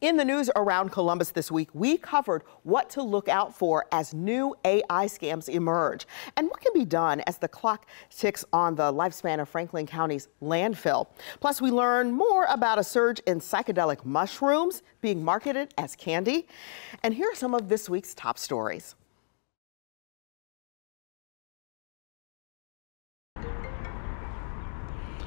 In the news around Columbus this week, we covered what to look out for as new AI scams emerge and what can be done as the clock ticks on the lifespan of Franklin County's landfill. Plus, we learn more about a surge in psychedelic mushrooms being marketed as candy. And here are some of this week's top stories.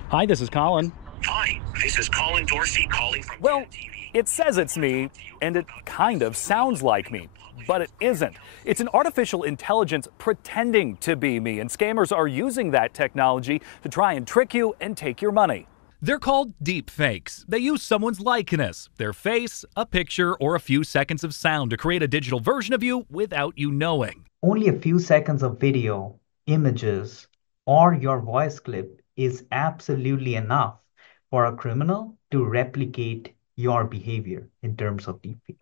Hi, this is Colin. Hi, this is Colin Dorsey calling from Well, ATV. it says it's me, and it kind of sounds like me, but it isn't. It's an artificial intelligence pretending to be me, and scammers are using that technology to try and trick you and take your money. They're called deep fakes. They use someone's likeness, their face, a picture, or a few seconds of sound to create a digital version of you without you knowing. Only a few seconds of video, images, or your voice clip is absolutely enough for a criminal to replicate your behavior in terms of deepfake.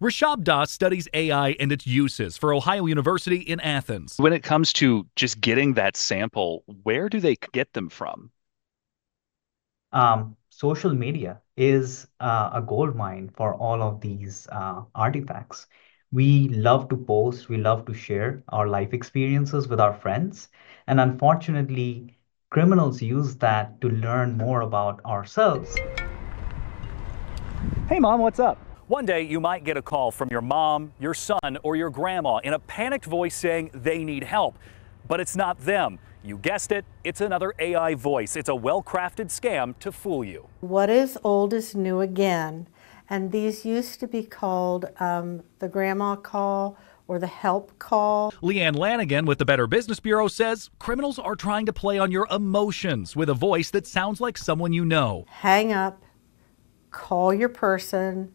Rishabh Das studies AI and its uses for Ohio University in Athens. When it comes to just getting that sample, where do they get them from? Social media is a goldmine for all of these artifacts. We love to post, we love to share our life experiences with our friends. And unfortunately, criminals use that to learn more about ourselves. Hey Mom, what's up? One day you might get a call from your mom, your son, or your grandma in a panicked voice saying they need help. But it's not them. You guessed it, it's another AI voice. It's a well-crafted scam to fool you. What is old is new again. And these used to be called the grandma call or the help call. Leanne Lanigan with the Better Business Bureau says criminals are trying to play on your emotions with a voice that sounds like someone you know. Hang up, call your person.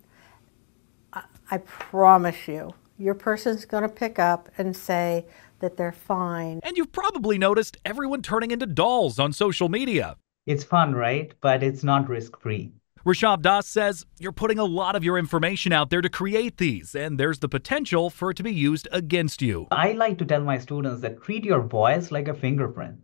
I promise you, your person's going to pick up and say that they're fine. And you've probably noticed everyone turning into dolls on social media. It's fun, right? But it's not risk-free. Rishabh Das says you're putting a lot of your information out there to create these, and there's the potential for it to be used against you. I like to tell my students that treat your voice like a fingerprint.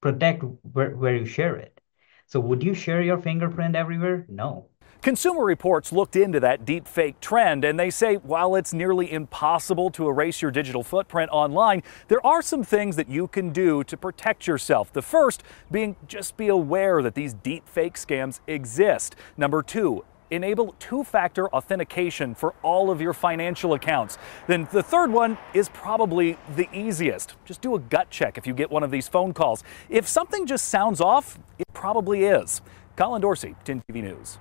Protect where you share it. So would you share your fingerprint everywhere? No. Consumer Reports looked into that deep fake trend, and they say while it's nearly impossible to erase your digital footprint online, there are some things that you can do to protect yourself. The first being just be aware that these deep fake scams exist. Number two, enable two-factor authentication for all of your financial accounts. Then the third one is probably the easiest. Just do a gut check if you get one of these phone calls. If something just sounds off, it probably is. Colin Dorsey, 10 TV News.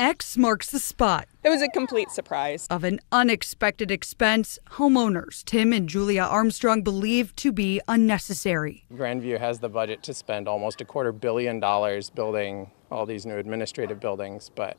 X marks the spot. It was a complete surprise. Of an unexpected expense homeowners Tim and Julia Armstrong believe to be unnecessary. Grandview has the budget to spend almost $250 million building all these new administrative buildings, but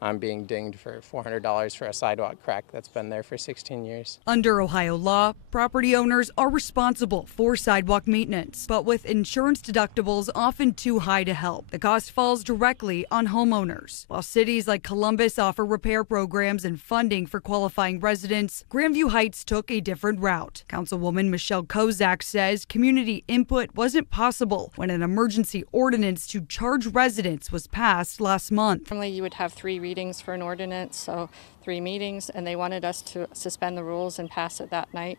I'm being dinged for $400 for a sidewalk crack that's been there for 16 years. Under Ohio law, property owners are responsible for sidewalk maintenance, but with insurance deductibles often too high to help, the cost falls directly on homeowners. While cities like Columbus offer repair programs and funding for qualifying residents, Grandview Heights took a different route. Councilwoman Michelle Kozak says community input wasn't possible when an emergency ordinance to charge residents was passed last month. Normally you would have 3 readings for an ordinance, so 3 meetings, and they wanted us to suspend the rules and pass it that night,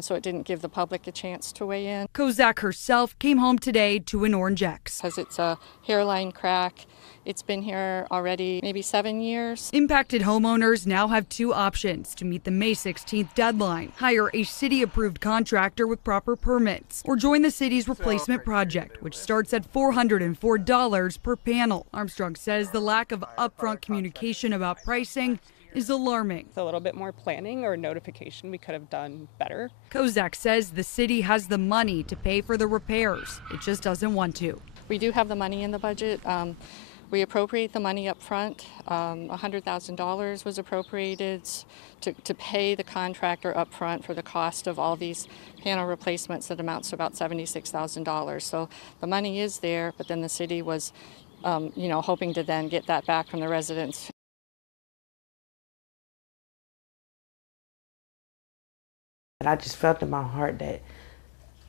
so it didn't give the public a chance to weigh in. Kozak herself came home today to an Orange X. Because it's a hairline crack. It's been here already maybe 7 years. Impacted homeowners now have 2 options to meet the May 16th deadline. Hire a city-approved contractor with proper permits, or join the city's replacement project, which starts at $404 per panel. Armstrong says the lack of upfront communication about pricing is alarming. A little bit more planning or notification we could have done better. Kozak says the city has the money to pay for the repairs. It just doesn't want to. We do have the money in the budget. We appropriate the money up front. $100,000 was appropriated to pay the contractor up front for the cost of all these panel replacements that amounts to about $76,000. So the money is there, but then the city was hoping to then get that back from the residents. I just felt in my heart that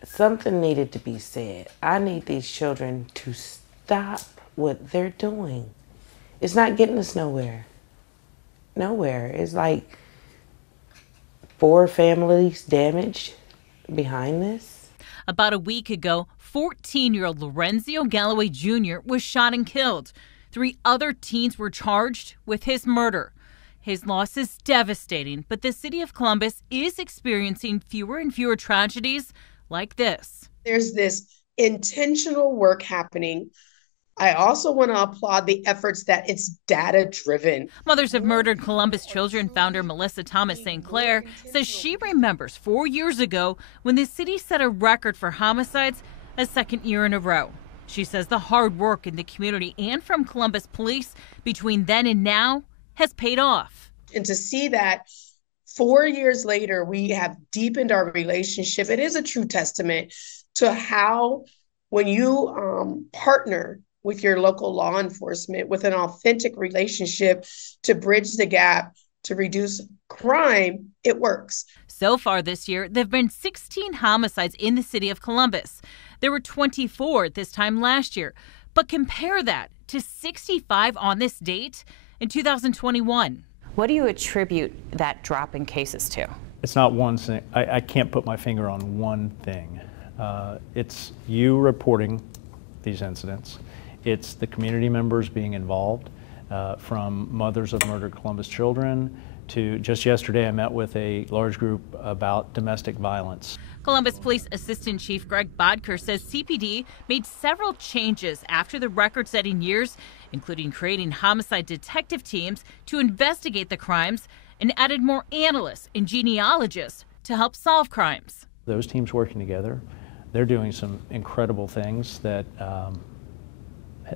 something needed to be said. I need these children to stop what they're doing. It's not getting us nowhere. Nowhere. It's like 4 families damaged behind this. About a week ago, 14-year-old Lorenzio Galloway Jr. was shot and killed. 3 other teens were charged with his murder. His loss is devastating, but the city of Columbus is experiencing fewer and fewer tragedies like this. There's this intentional work happening. I also want to applaud the efforts that it's data-driven. Mothers of Murdered Columbus Children founder Melissa Thomas St. Clair says she remembers 4 years ago when the city set a record for homicides a second year in a row. She says the hard work in the community and from Columbus police between then and now has paid off. And to see that 4 years later, we have deepened our relationship, it is a true testament to how when you partner with your local law enforcement with an authentic relationship to bridge the gap, to reduce crime, it works. So far this year, there have been 16 homicides in the city of Columbus. There were 24 at this time last year. But compare that to 65 on this date in 2021. What do you attribute that drop in cases to? It's not one thing. I can't put my finger on one thing. It's you reporting these incidents. It's the community members being involved, from Mothers of Murdered Columbus Children to just yesterday I met with a large group about domestic violence. Columbus Police Assistant Chief Greg Bodker says CPD made several changes after the record-setting years, including creating homicide detective teams to investigate the crimes and added more analysts and genealogists to help solve crimes. Those teams working together, they're doing some incredible things that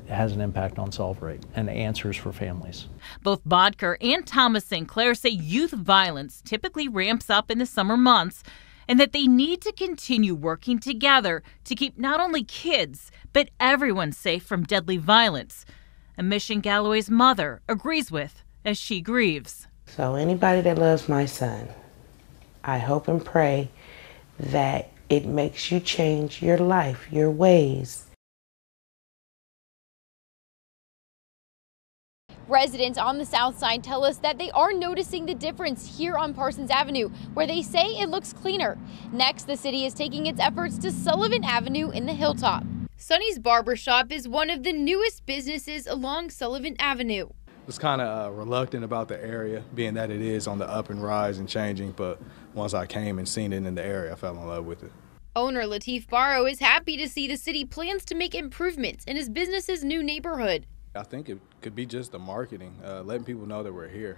has an impact on solve rate and answers for families. Both Bodker and Thomas St. Clair say youth violence typically ramps up in the summer months and that they need to continue working together to keep not only kids, but everyone safe from deadly violence. A mission Galloway's mother agrees with as she grieves. So anybody that loves my son, I hope and pray that it makes you change your life, your ways. Residents on the south side tell us that they are noticing the difference here on Parsons Avenue, where they say it looks cleaner. Next, the city is taking its efforts to Sullivan Avenue in the Hilltop. Sonny's Barbershop is one of the newest businesses along Sullivan Avenue. I was kind of reluctant about the area, being that it is on the up and rise and changing, but once I came and seen it in the area, I fell in love with it. Owner Latif Barrow is happy to see the city plans to make improvements in his business's new neighborhood. I think it could be just the marketing, letting people know that we're here.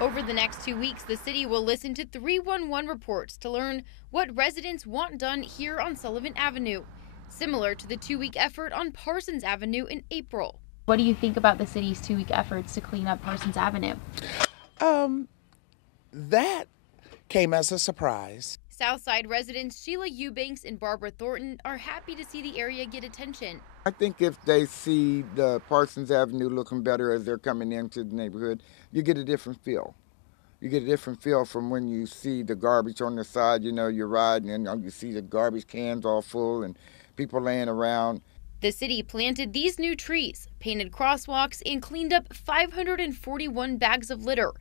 Over the next 2 weeks, the city will listen to 311 reports to learn what residents want done here on Sullivan Avenue, similar to the 2-week effort on Parsons Avenue in April. What do you think about the city's 2-week efforts to clean up Parsons Avenue? That came as a surprise. Southside residents Sheila Eubanks and Barbara Thornton are happy to see the area get attention. I think if they see the Parsons Avenue looking better as they're coming into the neighborhood, you get a different feel. You get a different feel from when you see the garbage on the side, you know, you're riding and you see the garbage cans all full and people laying around. The city planted these new trees, painted crosswalks, and cleaned up 541 bags of litter.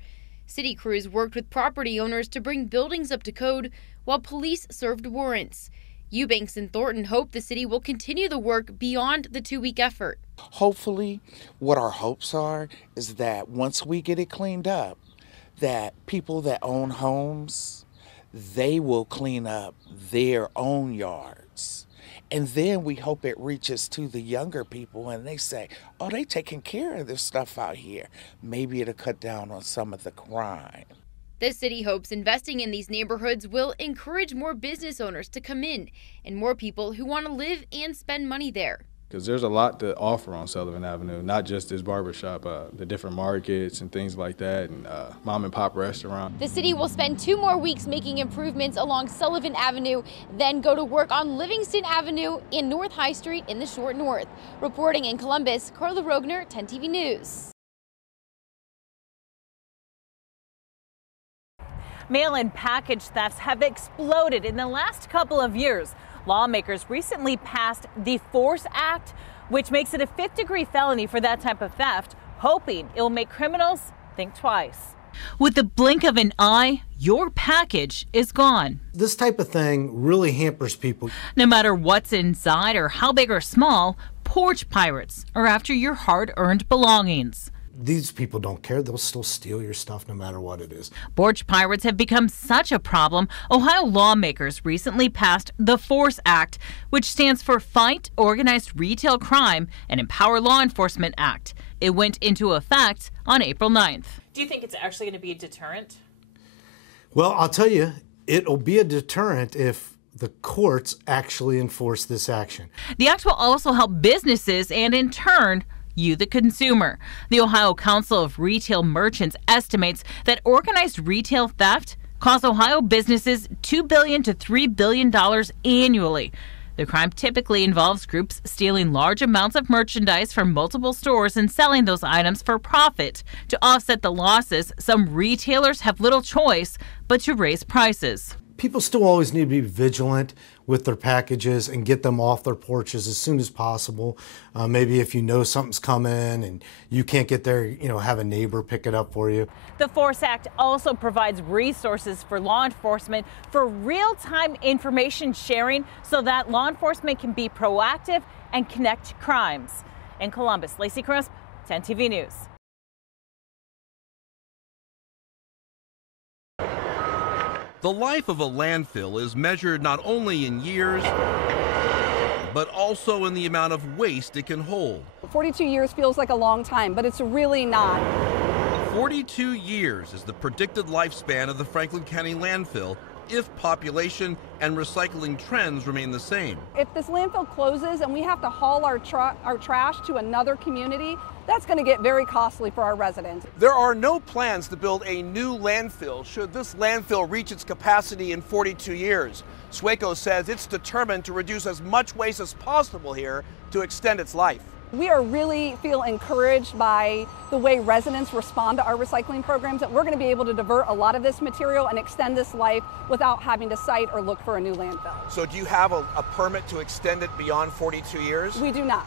City crews worked with property owners to bring buildings up to code while police served warrants. Eubanks and Thornton hope the city will continue the work beyond the 2-week effort. Hopefully, what our hopes are is that once we get it cleaned up, that people that own homes, they will clean up their own yards. And then we hope it reaches to the younger people and they say, oh, they taking care of this stuff out here. Maybe it'll cut down on some of the crime. The city hopes investing in these neighborhoods will encourage more business owners to come in and more people who want to live and spend money there. Because there's a lot to offer on Sullivan Avenue, not just this barbershop, the different markets and things like that, and mom and pop restaurant. The city will spend 2 more weeks making improvements along Sullivan Avenue, then go to work on Livingston Avenue and North High Street in the Short North. Reporting in Columbus, Carla Rogner, 10 TV News. Mail-in package thefts have exploded in the last couple of years. Lawmakers recently passed the Force Act, which makes it a 5th-degree felony for that type of theft, hoping it'll make criminals think twice. With the blink of an eye, your package is gone. This type of thing really hampers people. No matter what's inside or how big or small, porch pirates are after your hard-earned belongings. These people don't care. They'll still steal your stuff no matter what it is. Porch pirates have become such a problem, Ohio lawmakers recently passed the Force Act, which stands for Fight Organized Retail Crime and Empower Law Enforcement Act. It went into effect on April 9th. Do you think it's actually going to be a deterrent? Well, I'll tell you, it'll be a deterrent if the courts actually enforce this action. The act will also help businesses and, in turn, you, the consumer. The Ohio Council of Retail Merchants estimates that organized retail theft costs Ohio businesses $2 billion to $3 billion annually. The crime typically involves groups stealing large amounts of merchandise from multiple stores and selling those items for profit. To offset the losses, some retailers have little choice but to raise prices. People still always need to be vigilant with their packages and get them off their porches as soon as possible. Maybe if you know something's coming and you can't get there, have a neighbor pick it up for you. The Force Act also provides resources for law enforcement for real-time information sharing so that law enforcement can be proactive and connect crimes. In Columbus, Lacey Crisp, 10 TV News. The life of a landfill is measured not only in years, but also in the amount of waste it can hold. 42 years feels like a long time, but it's really not. 42 years is the predicted lifespan of the Franklin County landfill if population and recycling trends remain the same. If this landfill closes and we have to haul our trash to another community, that's going to get very costly for our residents. There are no plans to build a new landfill should this landfill reach its capacity in 42 years. SWACO says it's determined to reduce as much waste as possible here to extend its life. We really feel encouraged by the way residents respond to our recycling programs, that we're going to be able to divert a lot of this material and extend this life without having to site or look for a new landfill. So do you have a permit to extend it beyond 42 years? We do not.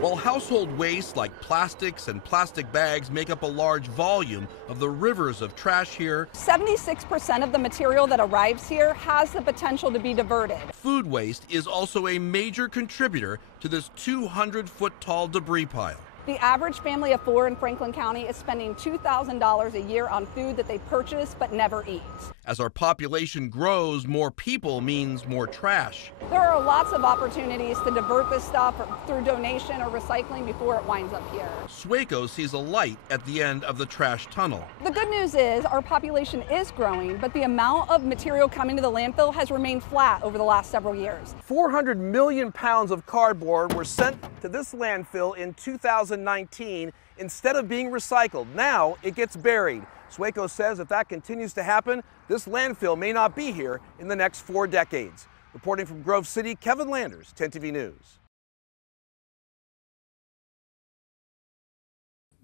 While household waste like plastics and plastic bags make up a large volume of the rivers of trash here, 76% of the material that arrives here has the potential to be diverted. Food waste is also a major contributor to this 200-foot tall debris pile. The average family of 4 in Franklin County is spending $2,000 a year on food that they purchase but never eat. As our population grows, more people means more trash. There are lots of opportunities to divert this stuff through donation or recycling before it winds up here. SWACO sees a light at the end of the trash tunnel. The good news is our population is growing, but the amount of material coming to the landfill has remained flat over the last several years. 400 million pounds of cardboard were sent to this landfill in 2019 instead of being recycled. Now it gets buried. SWACO says if that continues to happen, this landfill may not be here in the next 4 decades. Reporting from Grove City, Kevin Landers, 10 TV News.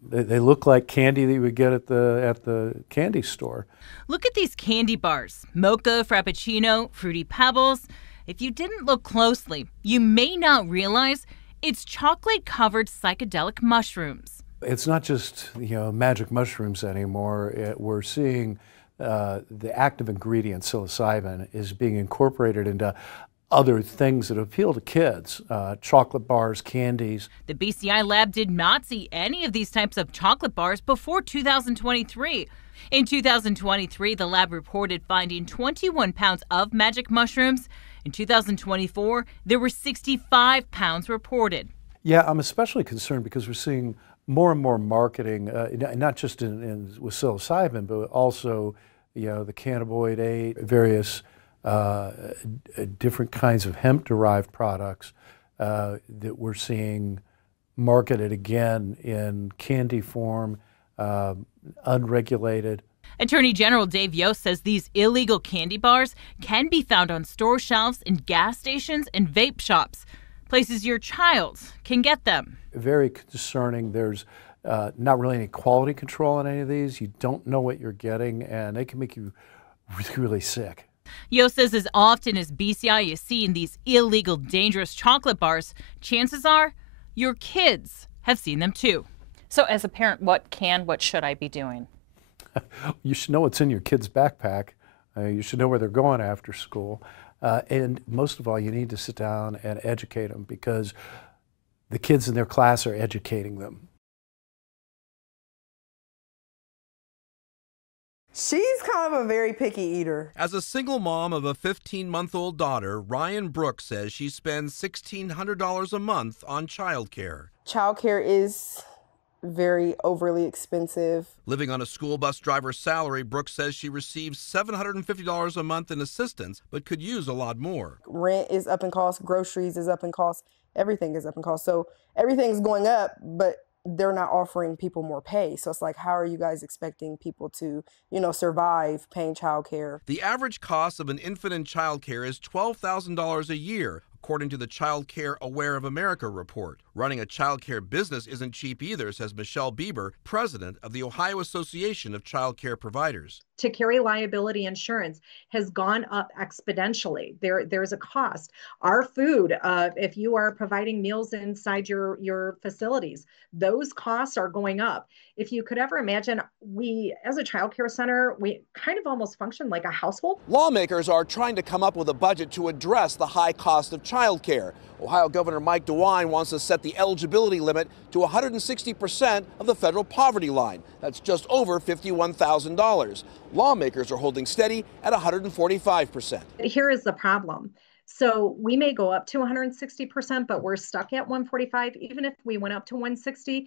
They look like candy that you would get at the candy store. Look at these candy bars. Mocha, Frappuccino, Fruity Pebbles. If you didn't look closely, you may not realize it's chocolate-covered psychedelic mushrooms. It's not just magic mushrooms anymore. We're seeing the active ingredient psilocybin is being incorporated into other things that appeal to kids, chocolate bars, candies. The BCI lab did not see any of these types of chocolate bars before 2023. In 2023, the lab reported finding 21 pounds of magic mushrooms. In 2024, there were 65 pounds reported. Yeah, I'm especially concerned because we're seeing more and more marketing, not just with psilocybin, but also, the cannabinoid 8, various different kinds of hemp-derived products that we're seeing marketed again in candy form, unregulated. Attorney General Dave Yost says these illegal candy bars can be found on store shelves in gas stations and vape shops, places your child can get them. Very concerning. There's not really any quality control on any of these. You don't know what you're getting, and they can make you really, really sick. Yo says as often as BCI is seeing these illegal, dangerous chocolate bars, chances are your kids have seen them too. So as a parent, what should I be doing? You should know what's in your kid's backpack. You should know where they're going after school. And most of all, you need to sit down and educate them, because the kids in their class are educating them. She's kind of a very picky eater. As a single mom of a 15-month-old daughter, Ryan Brooks says she spends $1,600 a month on childcare. Childcare is very overly expensive. Living on a school bus driver's salary, Brooks says she receives $750 a month in assistance, but could use a lot more. Rent is up in cost, groceries is up in cost, everything is up in cost. So everything's going up, but they're not offering people more pay. So it's like, how are you guys expecting people to, survive paying childcare? The average cost of an infant in childcare is $12,000 a year, according to the Child Care Aware of America report. Running a child care business isn't cheap either, says Michelle Bieber, president of the Ohio Association of Child Care Providers. To carry liability insurance has gone up exponentially. There's a cost. Our food, if you are providing meals inside your facilities, those costs are going up. If you could ever imagine, we, as a child care center, we kind of almost function like a household. Lawmakers are trying to come up with a budget to address the high cost of child care. Ohio Governor Mike DeWine wants to set the eligibility limit to 160% of the federal poverty line. That's just over $51,000. Lawmakers are holding steady at 145%. Here is the problem. So we may go up to 160%, but we're stuck at 145. Even if we went up to 160,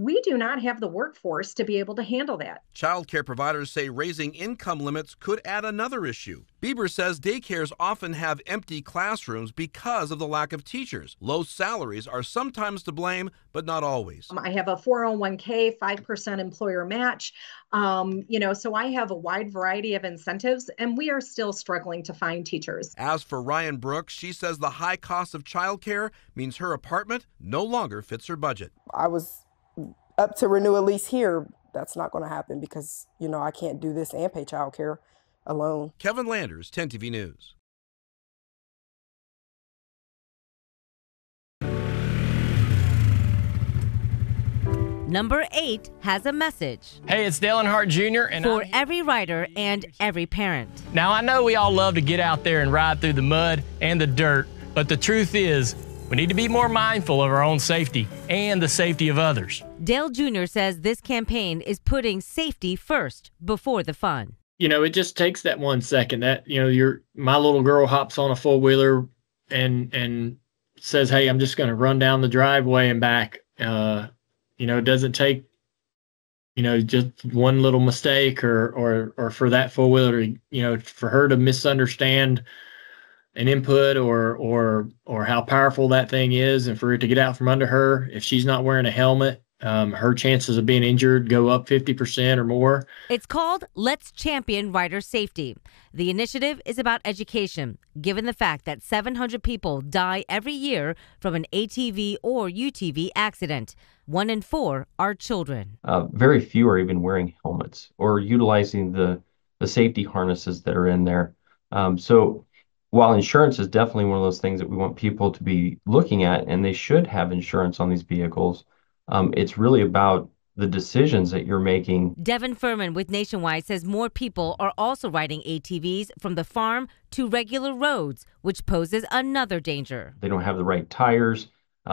we do not have the workforce to be able to handle that. Child care providers say raising income limits could add another issue. Bieber says daycares often have empty classrooms because of the lack of teachers. Low salaries are sometimes to blame, but not always. I have a 401k, 5% employer match. So I have a wide variety of incentives, and we are still struggling to find teachers. As for Ryan Brooks, she says the high cost of childcare means her apartment no longer fits her budget. I was up to renew a lease here. That's not going to happen because, I can't do this and pay child care alone. Kevin Landers, 10 TV News. Number 8 has a message. Hey, it's Dale Hart Jr. and for every rider and every parent. Now, I know we all love to get out there and ride through the mud and the dirt, but the truth is, we need to be more mindful of our own safety and the safety of others. Dale Jr. says this campaign is putting safety first before the fun. It just takes that 1 second that, my little girl hops on a four-wheeler and says, hey, I'm just going to run down the driveway and back. It doesn't take, just one little mistake or for that four-wheeler, for her to misunderstand an input or how powerful that thing is, and for it to get out from under her. If she's not wearing a helmet, her chances of being injured go up 50% or more. It's called Let's Champion Rider Safety. The initiative is about education, given the fact that 700 people die every year from an ATV or UTV accident. 1 in 4 are children. Very few are even wearing helmets or utilizing the safety harnesses that are in there. So while insurance is definitely one of those things that we want people to be looking at, and they should have insurance on these vehicles, it's really about the decisions that you're making. Devin Furman with Nationwide says more people are also riding ATVs from the farm to regular roads, which poses another danger. They don't have the right tires,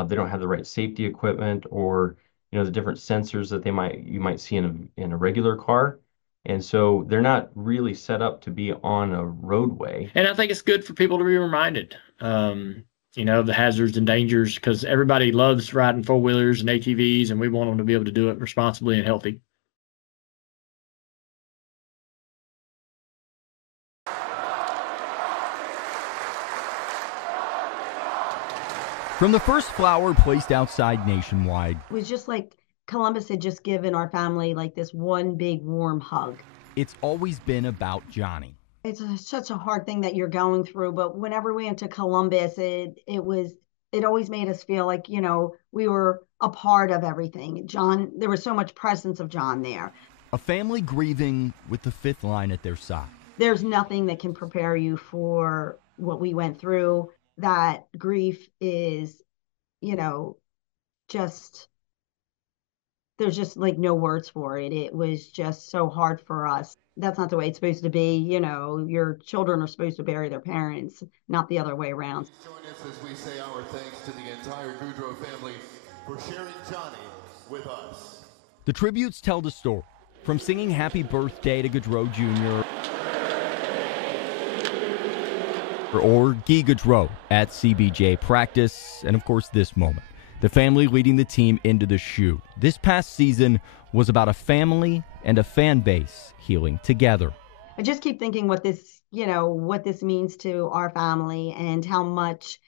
they don't have the right safety equipment, or the different sensors that you might see in a regular car. And so they're not really set up to be on a roadway. And I think it's good for people to be reminded, the hazards and dangers, because everybody loves riding four-wheelers and ATVs, and we want them to be able to do it responsibly and healthy. From the first flower placed outside Nationwide, it was just like Columbus had just given our family like this one big warm hug. It's always been about Johnny. It's such a hard thing that you're going through, but whenever we went to Columbus, it always made us feel like, we were a part of everything. John, there was so much presence of John there. A family grieving with the fifth line at their side. there's nothing that can prepare you for what we went through. That grief is, you know, just, there's just like no words for it. It was just so hard for us. That's not the way it's supposed to be. You know, your children are supposed to bury their parents, not the other way around. Join us as we say our thanks to the entire Gatro family for sharing Johnny with us. The tributes tell the story, from singing happy birthday to Gatro Jr. or Guy Gatro at CBJ practice, and of course this moment, the family leading the team into the shoe. This past season was about a family and a fan base healing together. I just keep thinking what this, you know, what this means to our family and how much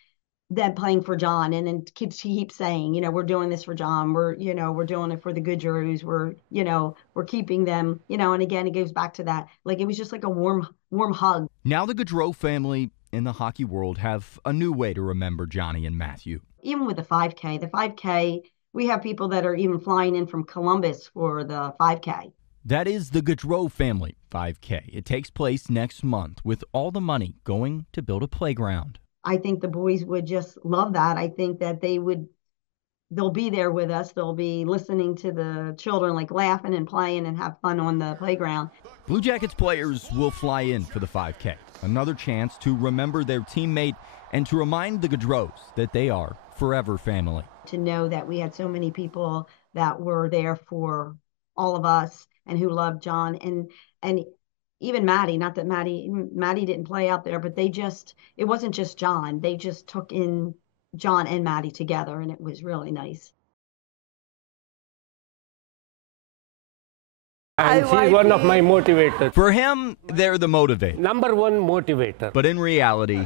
them playing for John, and then keep saying, you know, we're doing this for John. We're, you know, we're doing it for the Gatros. We're, you know, we're keeping them, you know, and again, it goes back to that. Like, it was just like a warm hug. Now the Gatro family in the hockey world have a new way to remember Johnny and Matthew. Even with the 5K, we have people that are even flying in from Columbus for the 5K. That is the Gatro family 5K. It takes place next month with all the money going to build a playground. I think the boys would just love that. I think that they'll be there with us. They'll be listening to the children, like laughing and playing and have fun on the playground. Blue Jackets players will fly in for the 5K. Another chance to remember their teammate and to remind the Gatros that they are forever family. To know that we had so many people that were there for all of us and who loved John, and even Maddie, not that Maddie didn't play out there, but it wasn't just John. They just took in John and Maddie together, and it was really nice. And she's one of my motivators. For him, they're the motivator. Number one motivator. But in reality,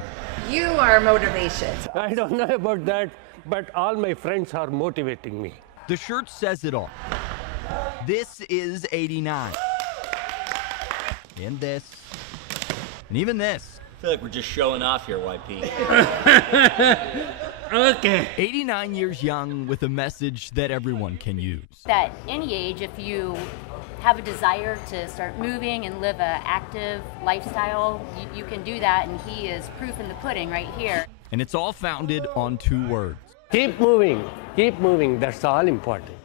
you are motivation. I don't know about that, but all my friends are motivating me. The shirt says it all. This is 89. And this. And even this. I feel like we're just showing off here, YP. Okay. 89 years young with a message that everyone can use. At any age, if you have a desire to start moving and live an active lifestyle, you can do that, and he is proof in the pudding right here. And it's all founded on 2 words. Keep moving. Keep moving. That's all important.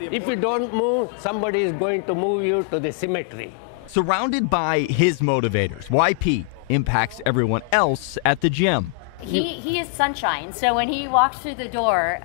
If you don't move, somebody is going to move you to the cemetery. Surrounded by his motivators, YP impacts everyone else at the gym. He is sunshine. So when he walks through the door,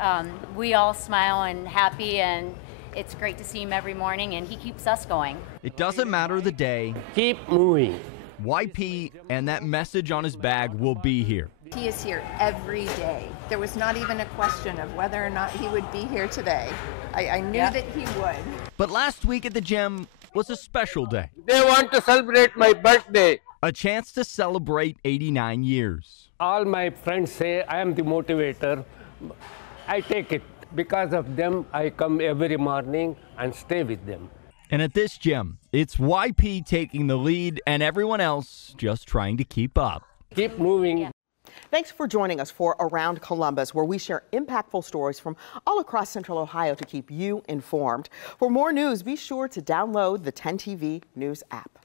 we all smile and happy, and it's great to see him every morning, and he keeps us going. It doesn't matter the day. Keep moving. YP and that message on his bag will be here. He is here every day. There was not even a question of whether or not he would be here today. I knew that he would. But last week at the gym was a special day. They want to celebrate my birthday. A chance to celebrate 89 years. All my friends say I am the motivator. I take it. Because of them, I come every morning and stay with them. And at this gym, it's YP taking the lead and everyone else just trying to keep up. Keep moving. Yeah. Thanks for joining us for Around Columbus, where we share impactful stories from all across Central Ohio to keep you informed. For more news, be sure to download the 10 TV News app.